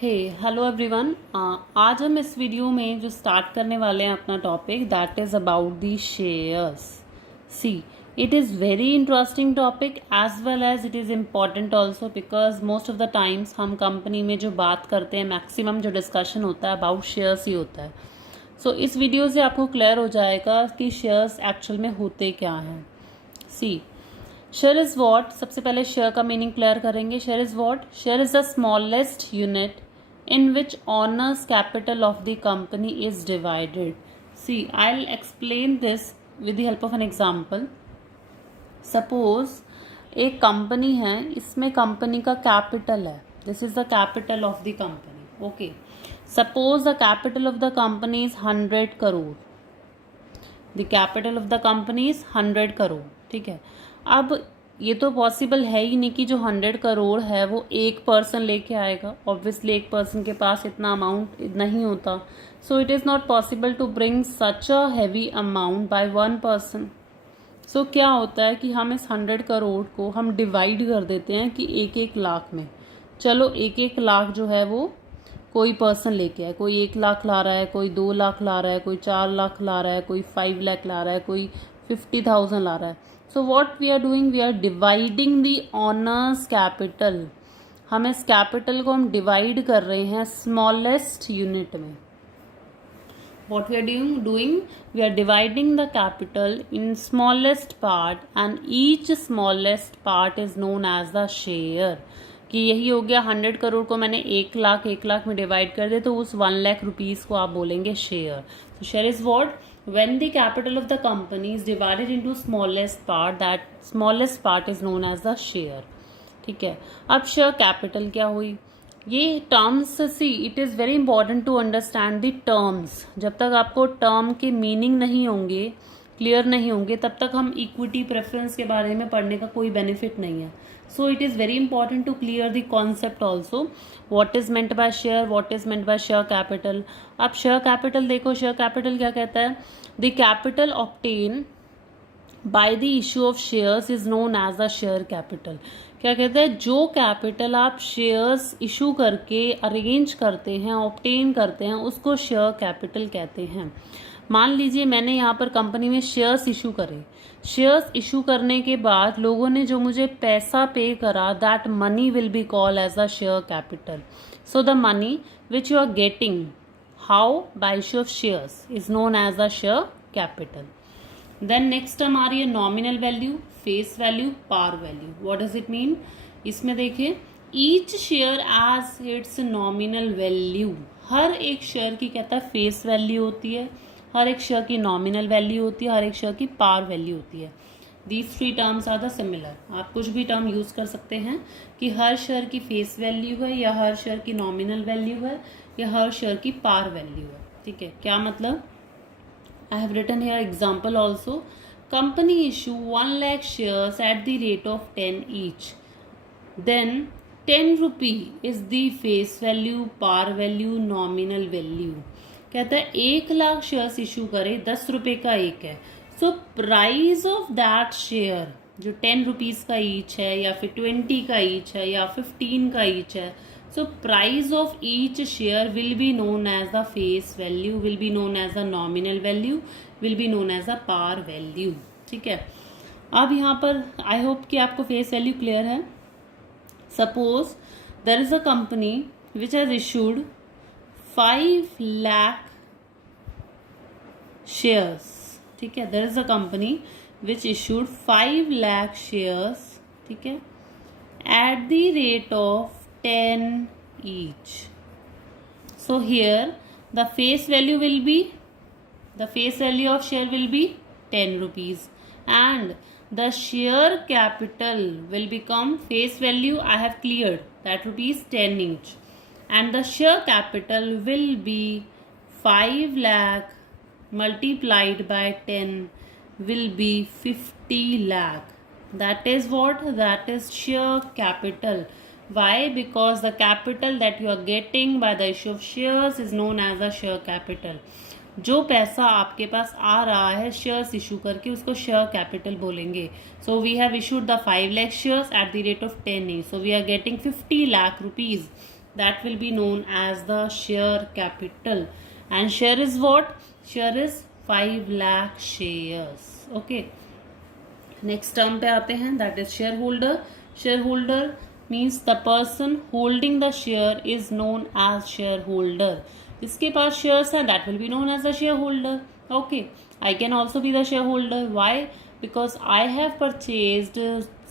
हे hello everyone. आज हम इस वीडियो में जो स्टार्ट करने वाले हैं अपना topic that is about the shares. See, it is very interesting topic as well as it is important also because most of the times हम कंपनी में जो बात करते हैं मैक्सिमम जो डिस्कशन होता है अबाउट शेयर्स ही होता है। सो इस वीडियो से आपको क्लियर हो जाएगा कि शेयर्स एक्चुअल में होते क्या हैं। सी, शेयर इज वॉट, सबसे पहले शेयर का मीनिंग क्लियर करेंगे। Share is what? Share is the smallest unit in which owner's capital of the company is divided. See, I'll explain this with the help of an example. Suppose एक company है, इसमें company का capital है, this is the capital of the company. Okay, suppose the capital of the company is 100 crore. The capital of the company is 100 crore. ठीक है, अब ये तो पॉसिबल है ही नहीं कि जो 100 करोड़ है वो एक पर्सन लेके आएगा। ऑब्वियसली एक पर्सन के पास इतना अमाउंट नहीं होता। So it is not possible to bring such a heavy amount by one person. सो क्या होता है कि हम इस 100 करोड़ को हम डिवाइड कर देते हैं कि एक एक लाख में। चलो एक एक लाख जो है वो कोई पर्सन लेके आए, कोई 1 लाख ला रहा है, कोई 2 लाख ला रहा है, कोई 4 लाख ला रहा है, कोई 5 लाख ला रहा है, कोई 50,000 ला रहा है। So what we are doing, we are dividing the owner's capital. हम इस कैपिटल को हम डिवाइड कर रहे हैं स्मॉलेस्ट यूनिट में। What we are doing, we are dividing the capital in smallest part and each smallest part is known as the share. कि यही हो गया, 100 करोड़ को मैंने 1 लाख में डिवाइड कर दे तो उस 1 लाख रुपीज़ को आप बोलेंगे शेयर। तो share is what? when the capital of the company is divided into smallest part, that smallest part is known as the share. ठीक है, अब शेयर कैपिटल क्या हुई? ये terms, see it is very important to understand the terms. जब तक आपको term के मीनिंग नहीं होंगे, क्लियर नहीं होंगे, तब तक हम इक्विटी प्रेफरेंस के बारे में पढ़ने का कोई बेनिफिट नहीं है। So it is very important to clear the concept also, what is meant by share, what is meant by share capital. अब शेयर कैपिटल देखो, शेयर कैपिटल क्या कहता है? The capital obtain by the issue of shares is known as the share capital. क्या कहते हैं? जो capital आप शेयर्स इशू करके अरेंज करते हैं, ऑब्टेन करते हैं, उसको शेयर कैपिटल कहते हैं। मान लीजिए मैंने यहाँ पर कंपनी में शेयर्स इशू करे। शेयर्स इशू करने के बाद लोगों ने जो मुझे पैसा पे करा, that money will be called as a share capital. So the money which you are getting how by issue of shares is known as a share capital. Then next term आ रही है nominal value, face value, par value. What does it mean? इसमें देखिए, each share as its nominal value. हर एक share की कहता है फेस वैल्यू होती है, हर एक शेयर की नॉमिनल वैल्यू होती है, हर एक शेयर की पार वैल्यू होती है। These 3 terms are the similar. आप कुछ भी टर्म यूज कर सकते हैं कि हर शेयर की फेस वैल्यू है, या हर शेयर की नॉमिनल वैल्यू है, या हर शेयर की पार वैल्यू है। ठीक है, क्या मतलब? I have written here example also. Company issue 1 lakh shares at the rate of 10 each. Then 10 rupee is the face value, par value, nominal value. कहता है 1 लाख शेयर्स इशू करे, 10 रुपए का एक है। So price of that share जो 10 rupees का each है, या फिर 20 का ईच है, या 15 का ईच है, so price of each share will be known as the face value, will be known as the nominal value, will be known as the par value. ठीक है, अब यहाँ पर आई होप कि आपको फेस वैल्यू क्लियर है। Suppose there is a company which has issued 5 lakh shares. ठीक है, there is a company which issued 5 lakh shares. ठीक है, at the rate of 10 each. So here the face value will be, the face value of share will be 10 rupees, and the share capital will become, face value I have cleared, that rupees 10 each, and the share capital will be 5 lakh multiplied by 10 will be 50 lakh. That is what? That is share capital. Why? Because the capital that you are getting by the issue of shares is known as the share capital. जो पैसा आपके पास आ रहा है shares issue करके, उसको share capital बोलेंगे। So we have issued the 5 lakh shares at the rate of 10 each. So we are getting 50 lakh rupees. that will be known as the share capital. And share is what? Share is 5 lakh shares. Okay. Next term पे आते हैं, that is share holder. Share holder means the person holding the share is known as share holder. जिसके पास shares हैं that will be known as the share holder. Okay, I can also be the share holder. Why? Because I have purchased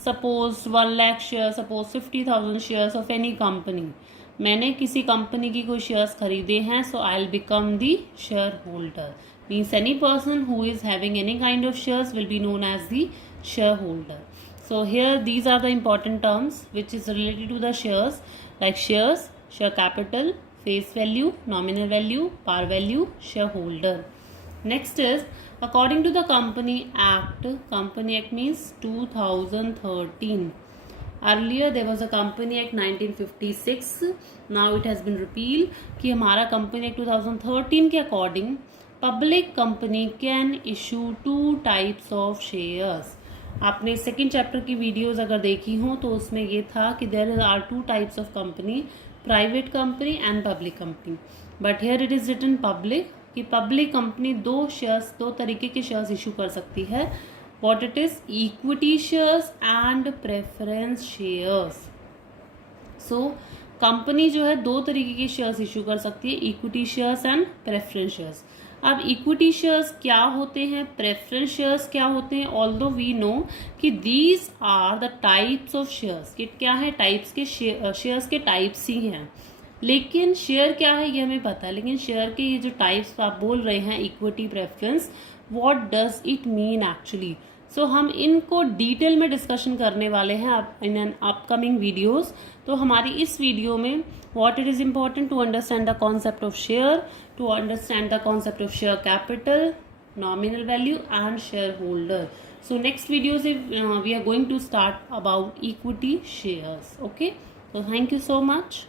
suppose 1 lakh share, suppose 50,000 shares of any company. मैंने किसी company की कोई shares खरीदे हैं, सो I will become the share holder. Means any person who is having any kind of shares will be known as the shareholder. So here these are the important terms which is related to the shares, like shares, share capital, face value, nominal value, par value, shareholder. Next is according to the Company Act. Company Act means 2013. Earlier there was a Company Act 1956. Now it has been repealed कि हमारा Company Act 2013 के according public company can issue 2 types of shares. आपने second chapter की videos अगर देखी हो तो उसमें ये था कि there are 2 types of company, private company and public company. But here it is written public, कि पब्लिक कंपनी 2 तरीके के शेयर्स इशू कर सकती है. What it is? Equity shares and preference shares. So company जो है 2 तरीके के शेयर्स इशू कर सकती है, equity shares and preference shares. अब इक्विटी शेयर्स क्या होते हैं, प्रेफरेंस शेयर्स क्या होते हैं? ऑल्दो वी नो कि these are the types of shares. कि क्या है? टाइप्स के शेयर्स के टाइप्स ही हैं. लेकिन शेयर क्या है ये हमें पता है, लेकिन शेयर के ये जो टाइप्स आप बोल रहे हैं, equity, preference, what does it mean actually? So हम इनको डिटेल में डिस्कशन करने वाले हैं इन एन अपकमिंग वीडियोस. तो हमारी इस वीडियो में what it is important to understand the concept of share, to understand the concept of share capital, nominal value and shareholder. So next videos we are going to start about equity shares. Okay, so thank you so much.